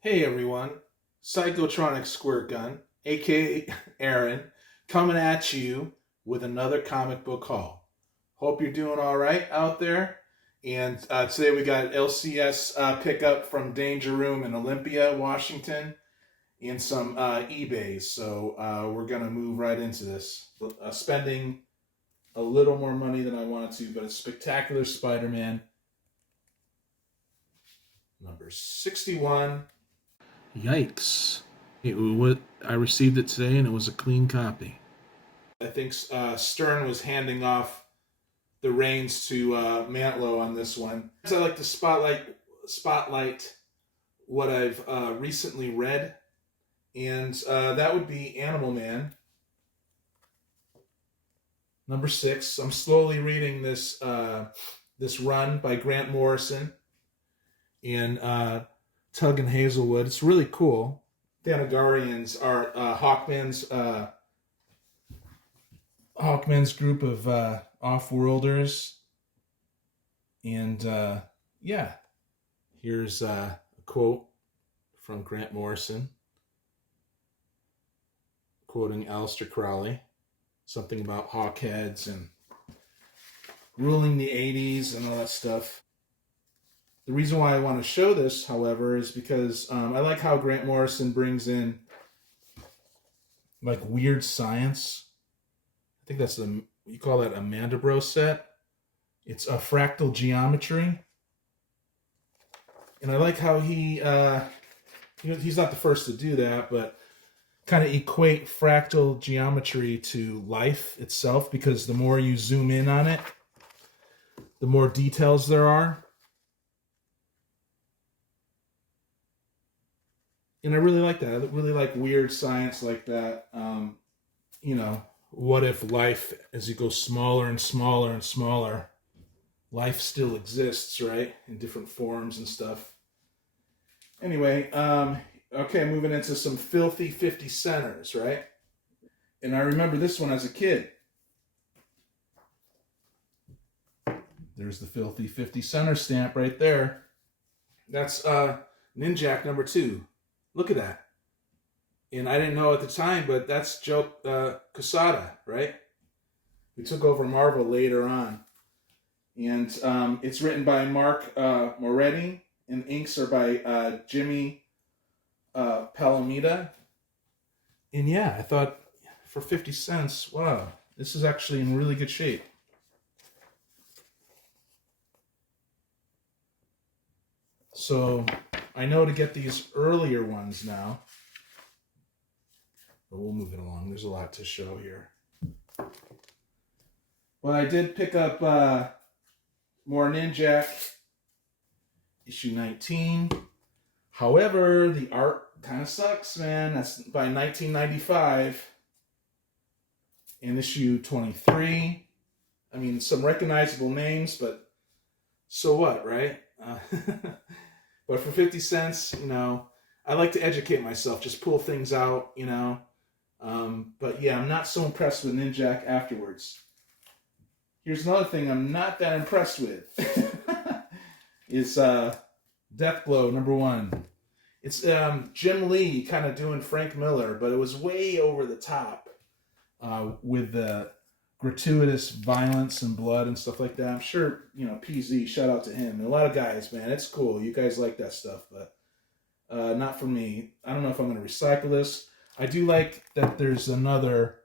Hey everyone, Psychotronic Squirt Gun, aka Aaron, coming at you with another comic book haul. Hope you're doing all right out there. And today we got LCS pickup from Danger Room in Olympia, Washington, and some eBays. So we're gonna move right into this. Spending a little more money than I wanted to, but a spectacular Spider-Man number 61. Yikes. I received it today and it was a clean copy. I think Stern was handing off the reins to Mantlo on this one. I like to spotlight what I've recently read, and that would be Animal Man, number 6. I'm slowly reading this run by Grant Morrison and Tug and Hazelwood. It's really cool. Thanagarians are Hawkman's group of off-worlders. And yeah, here's a quote from Grant Morrison, quoting Aleister Crowley, something about hawkheads and ruling the 80s and all that stuff. The reason why I want to show this, however, is because I like how Grant Morrison brings in like weird science. I think that's you call that a Mandibro set. It's a fractal geometry, and I like how he's not the first to do that, but kind of equate fractal geometry to life itself, because the more you zoom in on it, the more details there are. And I really like that. I really like weird science like that. What if life, as you go smaller and smaller and smaller, life still exists, right? In different forms and stuff. Anyway, okay, moving into some filthy 50 centers, right? And I remember this one as a kid. There's the filthy 50 center stamp right there. That's Ninjak number 2. Look at that. And I didn't know at the time, but that's Joe Quesada, right? Who took over Marvel later on. And it's written by Mark Moretti, and inks are by Jimmy Palomita. And yeah, I thought for 50 cents, wow, this is actually in really good shape. So I know to get these earlier ones now, but we'll move it along. There's a lot to show here. But I did pick up more Ninjak, issue 19. However, the art kind of sucks, man. That's by 1995. And issue 23. I mean, some recognizable names, but so what, right? But for 50 cents, I like to educate myself, just pull things out, But yeah, I'm not so impressed with Ninjak afterwards. Here's another thing I'm not that impressed with. Is Deathblow number 1. It's Jim Lee kind of doing Frank Miller, but it was way over the top with the gratuitous violence and blood and stuff like that. I'm sure, PZ, shout out to him. And a lot of guys, man, it's cool. You guys like that stuff, but not for me. I don't know if I'm going to recycle this. I do like that there's another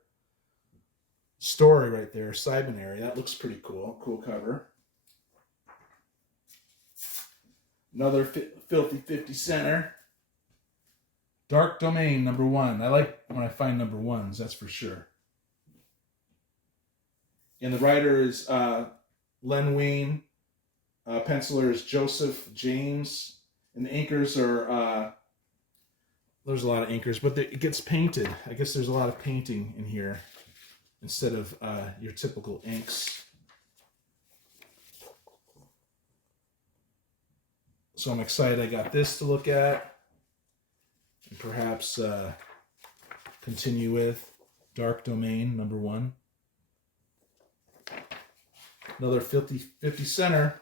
story right there, Cybernary. That looks pretty cool. Cool cover. Another filthy 50 center. Dark Domain number 1. I like when I find number 1s, that's for sure. And the writer is Len Wein. Penciler is Joseph James. And the inkers are... there's a lot of inkers, but it gets painted. I guess there's a lot of painting in here instead of your typical inks. So I'm excited I got this to look at. And perhaps continue with Dark Domain number 1. Another 50 center.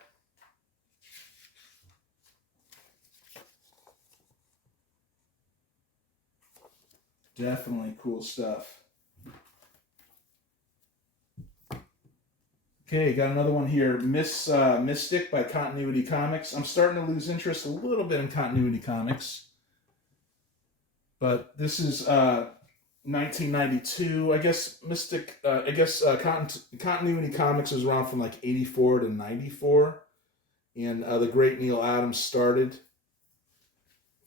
Definitely cool stuff. Okay, got another one here. Mystic by Continuity Comics. I'm starting to lose interest a little bit in Continuity Comics. But this is 1992. I guess Continuity Comics was around from like 84 to 94. And the great Neil Adams started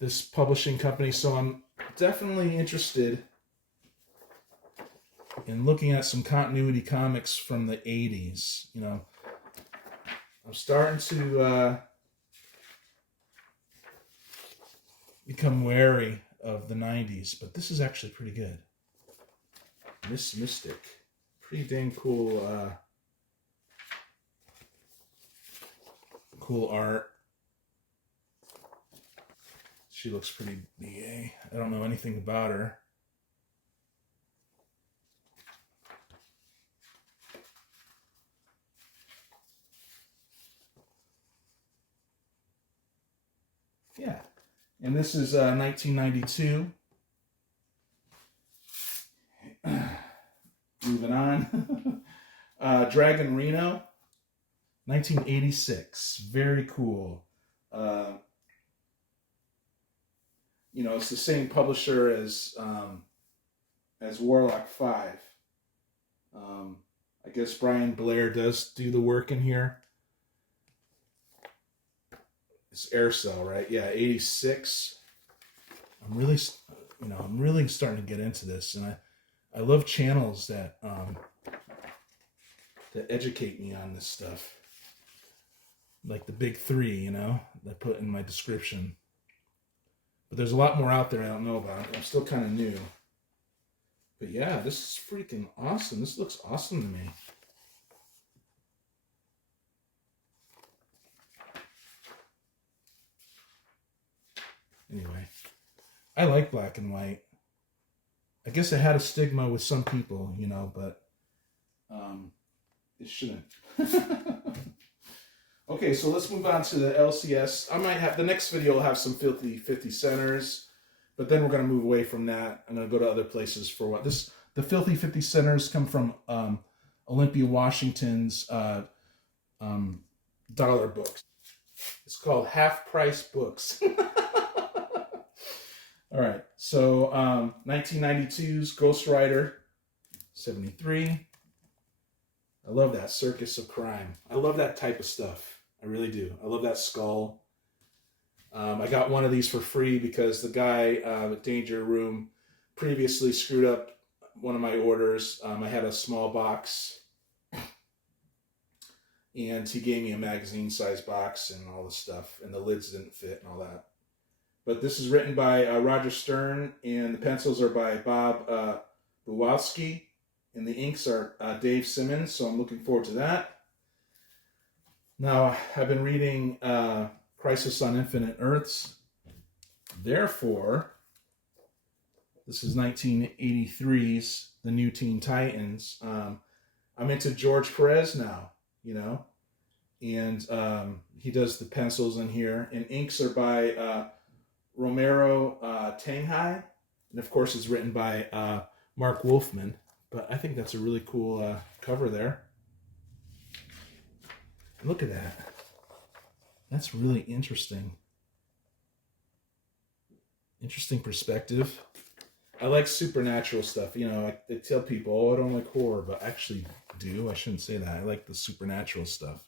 this publishing company. So I'm definitely interested in looking at some Continuity Comics from the 80s. You know, I'm starting to become wary of the 90s, but this is actually pretty good. Miss Mystic. Pretty dang cool cool art. She looks pretty BA. I don't know anything about her. Yeah. And this is 1992. Moving on. Dragon Reno, 1986. Very cool. You know, it's the same publisher as Warlock 5. I guess Brian Blair does do the work in here. It's Aircell, right? Yeah, 86. I'm really starting to get into this, and I love channels that that educate me on this stuff, like the big three, you know, that I put in my description. But there's a lot more out there I don't know about. I'm still kind of new. But yeah, this is freaking awesome. This looks awesome to me. Anyway, I like black and white. I guess it had a stigma with some people, you know, but it shouldn't. Okay, so let's move on to the LCS. I might have, the next video will have some filthy 50 centers, but then we're going to move away from that. I'm going to go to other places for what this. The filthy 50 centers come from Olympia, Washington's dollar books. It's called Half Price Books. All right, so 1992's Ghost Rider, 73. I love that Circus of Crime. I love that type of stuff. I really do. I love that skull. I got one of these for free because the guy at Danger Room previously screwed up one of my orders. I had a small box, and he gave me a magazine-sized box and all the stuff, and the lids didn't fit and all that. But this is written by Roger Stern, and the pencils are by Bob Buwalski, and the inks are Dave Simmons, so I'm looking forward to that. Now, I've been reading Crisis on Infinite Earths. Therefore, this is 1983's The New Teen Titans. I'm into George Perez now, you know, and he does the pencils in here, and inks are by Romero Tanghai, and of course it's written by Mark Wolfman. But I think that's a really cool cover there. Look at that. That's really interesting. Interesting perspective. I like supernatural stuff. You know, I tell people, oh, I don't like horror, but I actually do. I shouldn't say that. I like the supernatural stuff.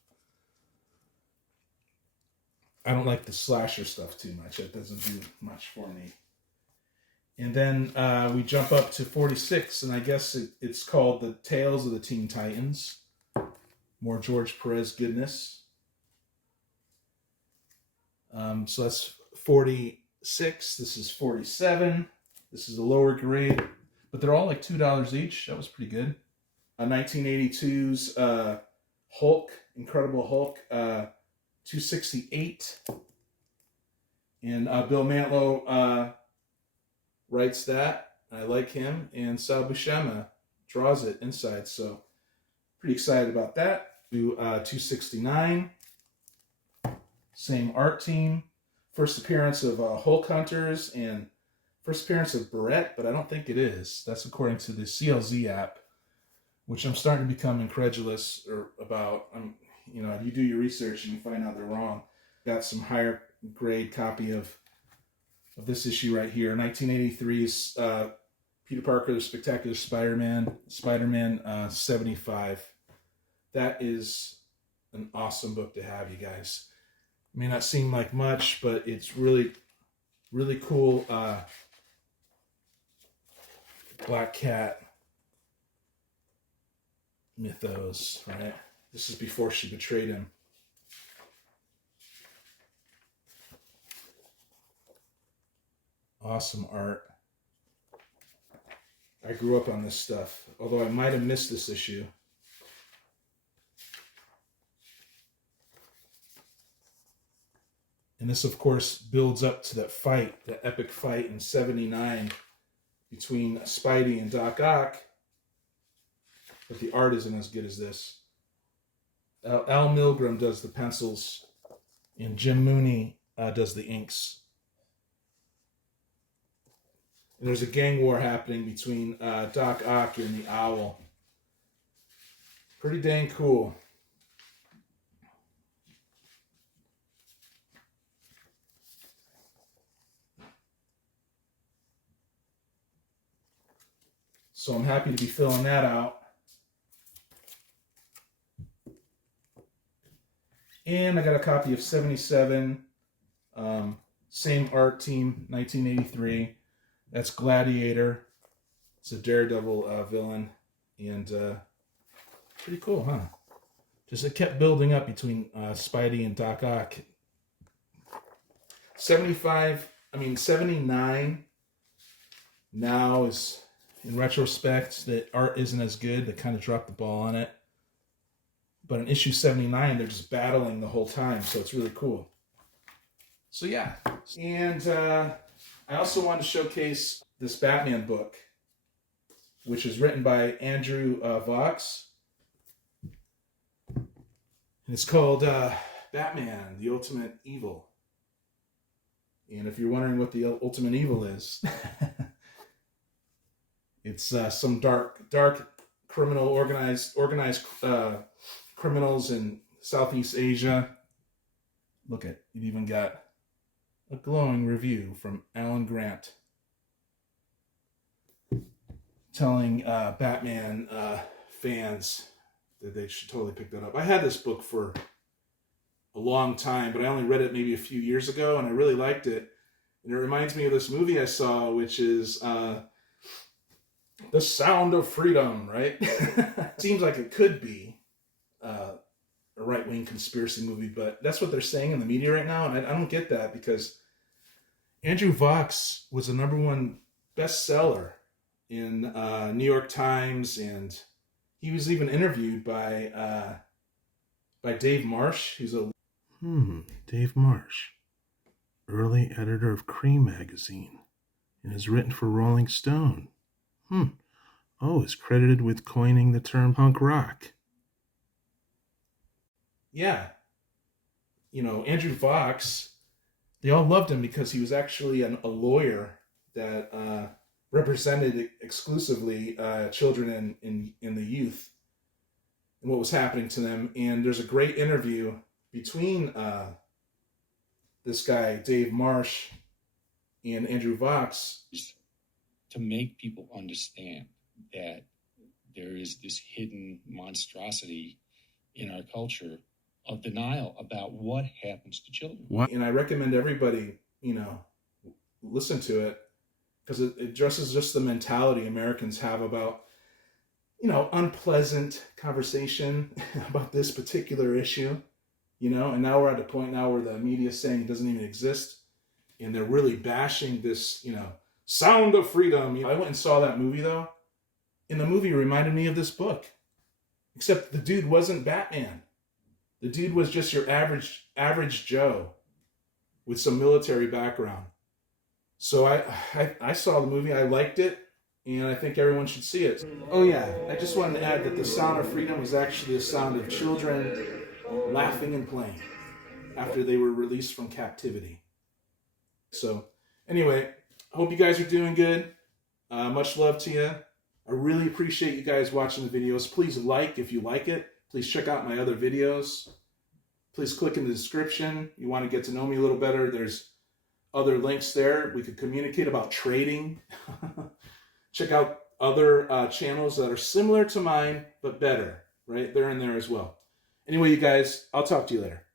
I don't like the slasher stuff too much. It doesn't do much for me. And then we jump up to 46, and I guess it's called The Tales of the Teen Titans. More George Perez goodness. So that's 46. This is 47. This is a lower grade, but they're all like $2 each. That was pretty good. 1982's Hulk, Incredible Hulk, $268. And Bill Mantlo writes that. I like him. And Sal Buscema draws it inside. So pretty excited about that. Do $269. Same art team. First appearance of Hulk Hunters and first appearance of Barrett, but I don't think it is. That's according to the CLZ app, which I'm starting to become incredulous about. You do your research and you find out they're wrong. Got some higher grade copy of this issue right here, 1983's Peter Parker's Spectacular Spider-Man 75. That is an awesome book to have, you guys. It may not seem like much, but it's really, really cool. Black Cat mythos, right? This is before she betrayed him. Awesome art. I grew up on this stuff, although I might have missed this issue. And this, of course, builds up to that fight, that epic fight in 79 between Spidey and Doc Ock. But the art isn't as good as this. Al Milgrom does the pencils, and Jim Mooney does the inks. And there's a gang war happening between Doc Ock and the Owl. Pretty dang cool. So I'm happy to be filling that out. And I got a copy of 77, same art team, 1983. That's Gladiator. It's a Daredevil villain. And pretty cool, huh? Just it kept building up between Spidey and Doc Ock. 79 now is, in retrospect, the art isn't as good. They kind of dropped the ball on it. But in issue 79, they're just battling the whole time, so it's really cool. So yeah. And I also wanted to showcase this Batman book, which is written by Andrew Vox. And it's called Batman, the Ultimate Evil. And if you're wondering what the ultimate evil is, it's some dark criminal, organized criminals in Southeast Asia. Look at it, even got a glowing review from Alan Grant telling Batman fans that they should totally pick that up. I had this book for a long time, but I only read it maybe a few years ago, and I really liked it. And it reminds me of this movie I saw, which is The Sound of Freedom, right? Seems like it could be a right-wing conspiracy movie, but that's what they're saying in the media right now, and I don't get that, because Andrew Vox was a #1 bestseller in New York Times, and he was even interviewed by Dave Marsh, who's a Dave Marsh, early editor of Cream magazine, and has written for Rolling Stone. Is credited with coining the term punk rock. Yeah. Andrew Vox, they all loved him because he was actually a lawyer that represented exclusively children in the youth and what was happening to them. And there's a great interview between this guy, Dave Marsh, and Andrew Vox. To make people understand that there is this hidden monstrosity in our culture of denial about what happens to children. And I recommend everybody, listen to it, because it addresses just the mentality Americans have about, unpleasant conversation about this particular issue, and now we're at a point now where the media is saying it doesn't even exist, and they're really bashing this, Sound of Freedom. I went and saw that movie, though, and the movie reminded me of this book, except the dude wasn't Batman. The dude was just your average Joe with some military background. So I saw the movie, I liked it, and I think everyone should see it. Oh yeah, I just wanted to add that the Sound of Freedom was actually the sound of children laughing and playing after they were released from captivity. So anyway, I hope you guys are doing good. Much love to you. I really appreciate you guys watching the videos. Please like if you like it. Please check out my other videos. Please click in the description. You want to get to know me a little better. There's other links there. We could communicate about trading. Check out other channels that are similar to mine, but better, right? They're in there as well. Anyway, you guys, I'll talk to you later.